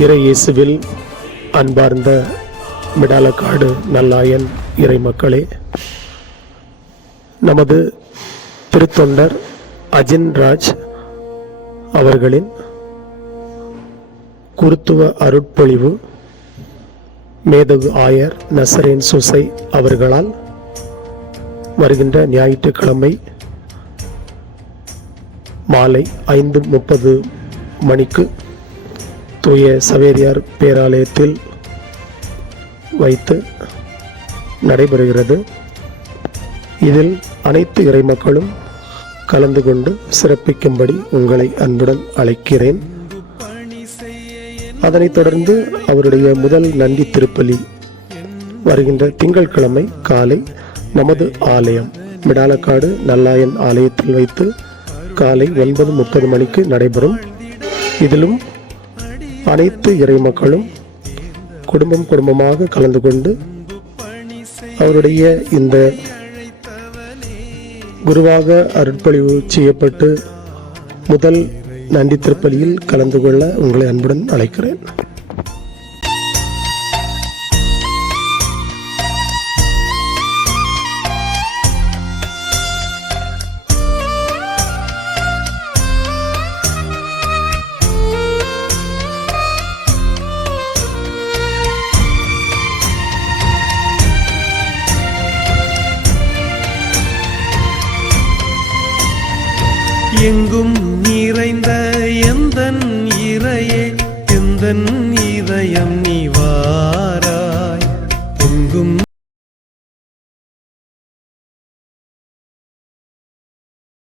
இறை இயேசுவில் அன்பார்ந்த மிடாலக்காடு நல்லாயன் இறை மக்களே நமது திருத்தொண்டர் அஜின் ராஜ் அவர்களின் குருத்துவ அருட்பொழிவு மேதகு ஆயர் நசரேன் சுசை அவர்களால் வருகின்ற ஞாயிற்றுக்கிழமை மாலை ஐந்து முப்பது மணிக்கு தூய சவேரியார் பேராலயத்தில் வைத்து நடைபெறுகிறது. இதில் அனைத்து இறைமக்களும் கலந்து கொண்டு சிறப்பிக்கும்படி உங்களை அன்புடன் அழைக்கிறேன். அதனைத் தொடர்ந்து அவருடைய முதல் நன்றி திருப்பலி வருகின்ற திங்கட்கிழமை காலை நமது ஆலயம் மிடாலக்காடு நல்லாயன் ஆலயத்தில் வைத்து காலை ஒன்பது முப்பது மணிக்கு நடைபெறும். இதிலும் அனைத்து இறைமக்களும் குடும்பம் குடும்பமாக கலந்து கொண்டு அவருடைய இந்த குருவாக அருட்பொழிவு செய்யப்பட்டு முதல் நன்றி திருப்பலியில் கலந்து கொள்ள உங்களை அன்புடன் அழைக்கிறேன். எங்கும் நிறைந்த எந்தன் இறையே எந்தன் இதயம் நீ